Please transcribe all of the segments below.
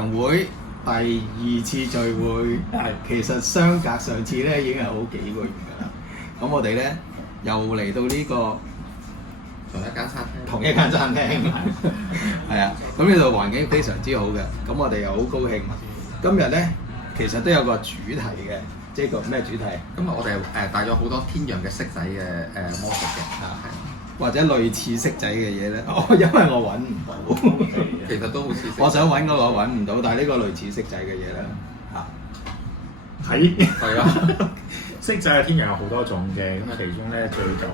場會第2次聚會，其實相隔上次咧已經係好幾個月㗎啦。咁我哋咧又嚟到呢個同一間餐廳，係啊。咁呢度環境非常之好嘅，咁我哋又好高興。今日咧其實都有個主題嘅，即係個咩主題？今日我哋帶咗好多天陽嘅骰仔嘅魔術嘅，或者類似骰仔嘅嘢咧。因為我揾唔到，其實都好似我想揾嗰個揾唔到，但係呢個類似骰仔嘅嘢咧係啊，骰仔嘅天陽有好多種嘅，咁其中咧最舊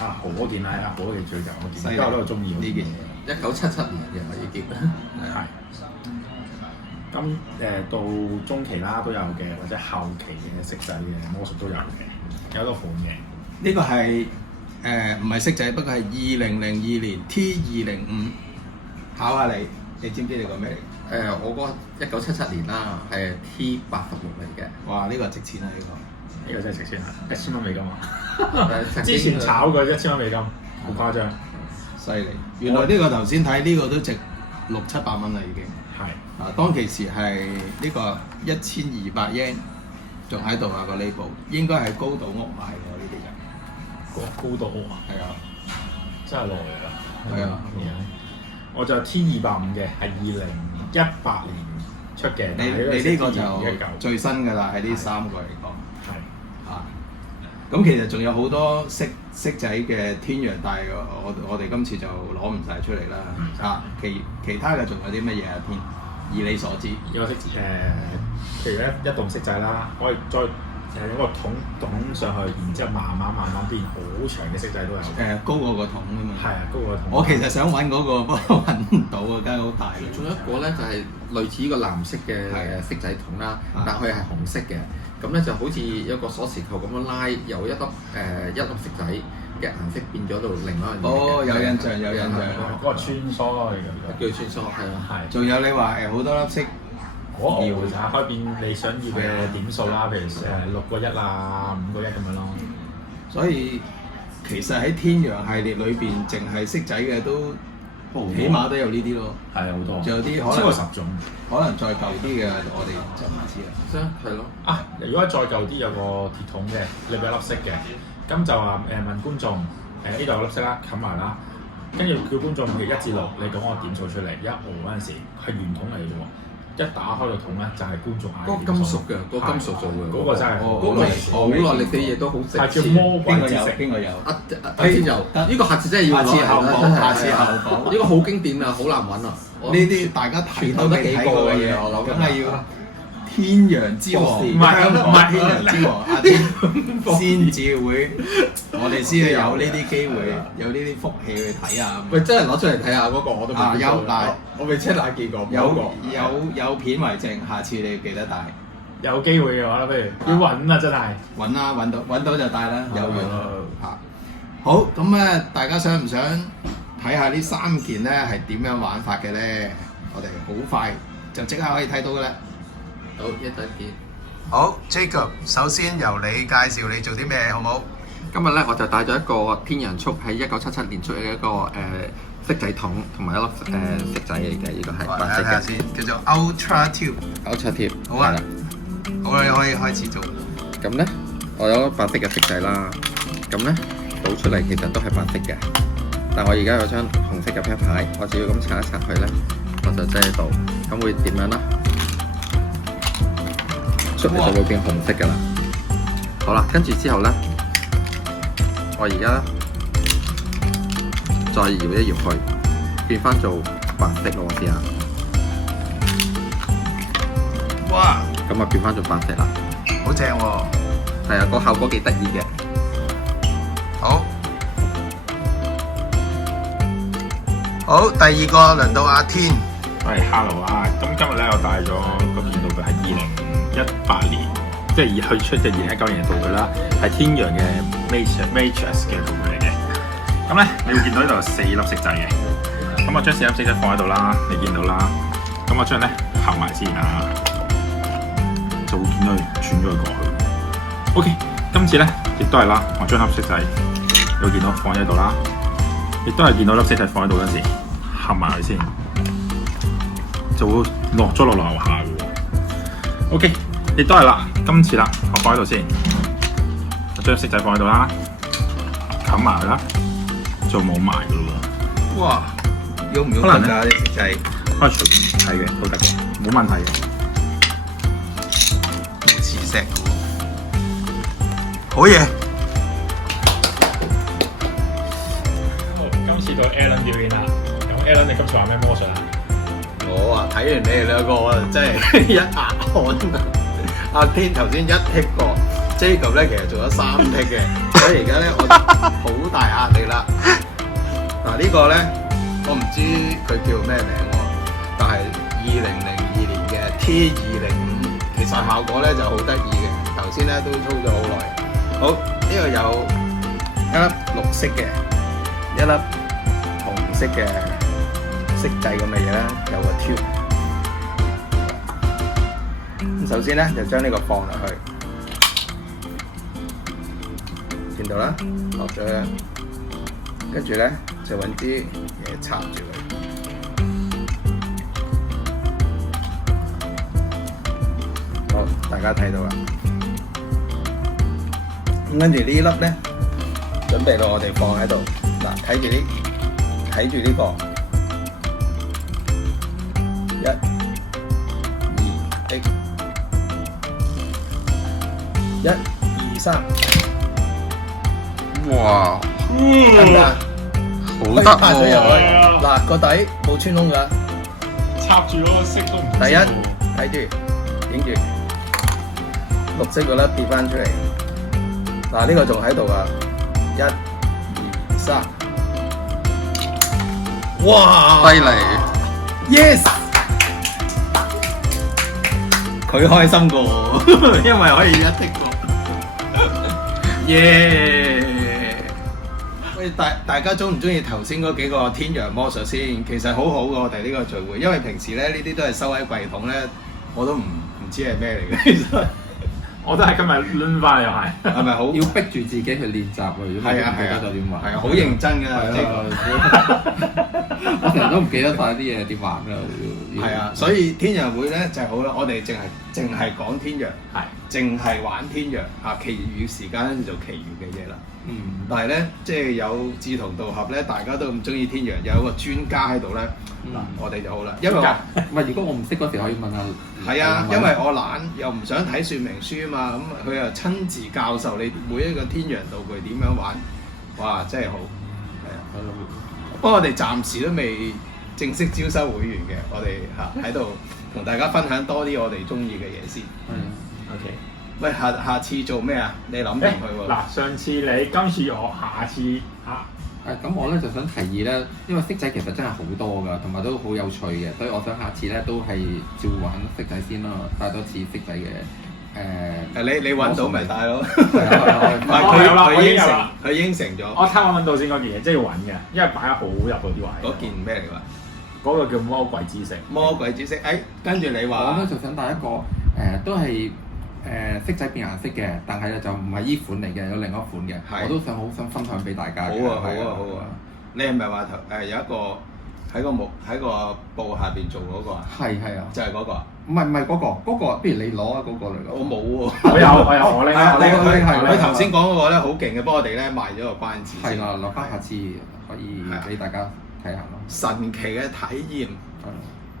阿豪嗰件啦，阿豪嗰件最舊嗰件，因為我都中意呢件嘢。1977年嘅呢件，係。咁到中期啦都有嘅，或者後期嘅骰仔嘅魔術都有嘅，有一個款嘅。呢個係唔係骰仔，不過係2002年 T205。考下你，你知唔知你個咩嚟？我嗰1977年啦，係 T86嚟嘅。哇！呢個值錢啊！呢個真係值錢啊！1000蚊美金啊！之前炒過1000蚊美金，好誇張，犀利！原來呢個頭先睇呢個都值600-700蚊啦，已經。係。當其時係呢個1200 yen，仲喺度啊個 label，應該係高島屋買嘅呢啲人。高島屋啊？係啊，真係耐啦。係啊。我就 T250嘅，係2018年出嘅。你呢個就最新㗎啦，喺呢3個嚟講。係。咁其實仲有好多骰仔嘅天陽，但係我哋今次就攞唔晒出嚟啦。其他嘅仲有啲乜嘢啊？以你所知，有個譬如咧一棟骰仔啦，可以再用個桶上去，然之後慢慢變好長嘅骰仔都有。高過個桶啊嘛。係啊，高過個桶。我其實想揾嗰個，不過揾唔到啊，梗係好大。仲有一個咧就係類似呢個藍色嘅骰仔桶啦，但佢係紅色嘅。咁咧就好似一個鎖匙扣咁樣拉，由一粒骰仔嘅顏色變咗到另外一樣嘢。哦，有印象，有印象。嗰個穿梭咯，叫穿梭，係啊。係。仲有你話好多粒骰，可以變你想要嘅點數啦，譬如6個1啊，5個1咁樣咯。所以其實喺天陽系列裏邊，淨係骰仔嘅都起碼都有呢啲咯。係好多。仲有啲可能超過10種。可能再舊啲嘅，我哋就唔知啦。係咯。如果再舊啲有個鐵桶嘅，裏邊有粒骰嘅，咁就話問觀眾呢度有粒骰啦，冚埋啦，跟住叫觀眾譬如1至6，你講個點數出嚟，一嗰陣時係圓筒嚟嘅喎。一打開個桶咧，就係觀眾嗌嘅。嗰個金屬嘅，嗰個金屬做嘅。嗰個真係嗰個好耐歷史嘢都好值錢。係叫魔鬼之色，邊個有？先有。呢個下次真係要下次後講，下次後講。呢個好經典啊，好難揾啊！呢啲大家睇都未睇過嘅嘢，我諗梗係要天陽之王，香港天陽之王阿天先至會，我哋先有呢啲機會，有呢啲福氣去睇下。喂，真係攞出嚟睇下嗰個我都未見過。有嗱，我未親眼見過。有片為證，下次你記得帶。有機會嘅話，不如要揾啊！真係揾啦，揾到就帶啦，有緣嚇。好，咁咧，大家想唔想睇下呢3件咧係點樣玩法嘅咧？我哋好快就即刻可以睇到嘅啦。好，一陣見。好 ，Jacob，首先由你介紹你做啲咩好冇？今日咧我就帶咗一個天陽速喺1977年出嘅一個骰仔筒，同埋一粒骰仔嚟嘅，呢個係白色嘅。先，叫做 Ultra Tube。Ultra Tube。好啊。好啦，可以開始做。咁咧，我有白色嘅骰仔啦。咁咧倒出嚟其實都係白色嘅，但我而家有張紅色嘅啤牌，我只要咁擦一擦佢咧，我就擠喺度。咁會點樣啦？出嚟就會變紅色㗎啦。好啦，跟住之後咧，我而家再搖一搖佢，變翻做白色咯。我試下。哇！咁啊變翻做白色啦。好正喎。係啊，個效果幾得意嘅。好。好，第2個輪到阿天。喂 ，hello 啊！咁今日咧我帶咗個件道具係2018年，即係去出嘅2019年嘅道具啦，係天陽嘅 Matrix 嘅道具嚟嘅。咁咧你會見到呢度有4粒骰仔嘅，咁我將4粒骰仔放喺度啦，你見到啦。咁我將咧合埋先啊，就會見到佢轉咗佢過去。OK， 今次咧亦都係啦，我將粒骰仔你會見到放喺度啦，亦都係見到粒骰仔放喺度嗰陣時合埋佢先。就會落咗落樓下嘅喎。OK， 亦都係啦，今次啦，我放喺度先，我將骰仔放喺度啦，冚埋佢啦，就冇埋嘅咯喎。哇！喐唔喐得㗎啲骰仔？可以隨便睇嘅，都得嘅，冇問題嘅。磁石好嘢！好，今次到 Alan 表演啦。咁 Alan 你今次玩咩魔術啊？我啊睇完你哋兩個，我真係一額汗。阿天頭先一剔過 ，Jacob 咧其實做咗3剔嘅，所以而家咧我好大壓力啦。嗱呢個咧我唔知佢叫咩名喎，但係2002年嘅 T205，其實效果咧就好得意嘅。頭先咧都操咗好耐。好，呢個有一粒綠色嘅，一粒紅色嘅色掣咁嘅嘢啦，有個 tube。咁首先咧就將呢個放落去，見到啦，落咗啦，跟住咧就揾啲嘢插住佢。好，大家睇到啦。咁跟住呢粒咧，準備到我哋放喺度。嗱，睇住呢個1、2，1、2、3，哇，得唔得？好得拍咗入去。喎！嗱，個底冇穿窿㗎。插住嗰個色都唔同第一色喎。睇住，影住，綠色嗰粒跌翻出嚟。嗱，呢個仲喺度啊！1、2、3，哇！犀利！ Yes！ 佢開心過我，因為可以一剔過。耶！喂，大家中唔中意頭先嗰幾個天陽魔術先？其實好好嘅，我哋呢個聚會，因為平時咧呢啲都係收喺櫃桶咧，我都唔知係咩嚟嘅。其實我都係今日攆翻又係。係咪好？要逼住自己去練習啊！如果唔記得就點玩？係啊，好認真㗎。我成日都唔記得晒啲嘢點玩㗎。係啊，所以天陽會咧就係好啦，我哋淨係講天陽，係淨係玩天陽啊，其餘時間就做其餘嘅嘢啦。嗯，但係咧，即係有志同道合咧，大家都咁中意天陽，有個專家喺度咧，嗱，我哋就好啦。因為唔係，如果我唔識嗰時可以問下。係啊，因為我懶又唔想睇說明書啊嘛，咁佢又親自教授你每一個天陽道具點樣玩，哇，真係好，係啊。不過我哋暫時都未正式招收會員嘅，我哋喺度同大家分享多啲我哋中意嘅嘢先。OK。喂，下次做咩啊？你諗定佢喎？嗱，上次你，今次我，下次嚇。咁我咧就想提議咧，因為骰仔其實真係好多㗎，同埋都好有趣嘅，所以我想下次咧都係照玩骰仔先啦，帶多次骰仔嘅你揾到咪帶咯？佢應承咗。我睇我揾到先嗰件嘢，即係要揾嘅，因為擺得好入嗰啲位。嗰件咩嚟㗎？嗰個叫魔鬼之色。魔鬼之色，跟住你話。我咧就想帶一個都係骰仔變顏色嘅，但係咧就唔係依款嚟嘅，有另一款嘅，我都好想分享俾大家。好啊！你係咪話有一個喺個布下邊做嗰個啊？係啊，就係嗰個。唔係嗰個，不如你攞啊嗰個嚟攞。我冇喎。我拎。佢頭先講嗰個咧好勁嘅，幫我哋咧賣咗個關子。係啦，留翻下次可以俾大家睇下咯。神奇嘅體驗。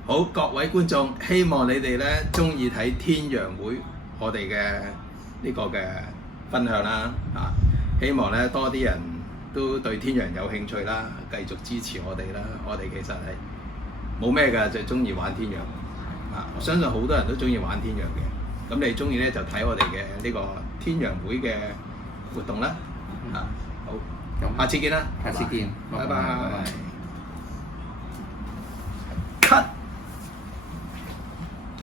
好，各位觀眾，希望你哋咧中意睇天陽會我哋嘅呢個嘅分享啦，希望咧多啲人都對天陽有興趣啦，繼續支持我哋啦。我哋其實係冇咩㗎，就中意玩天陽。我相信好多人都中意玩天陽嘅。咁你中意咧就睇我哋嘅呢個天陽會嘅活動啦。好，咁下次見啦，下次見，拜拜。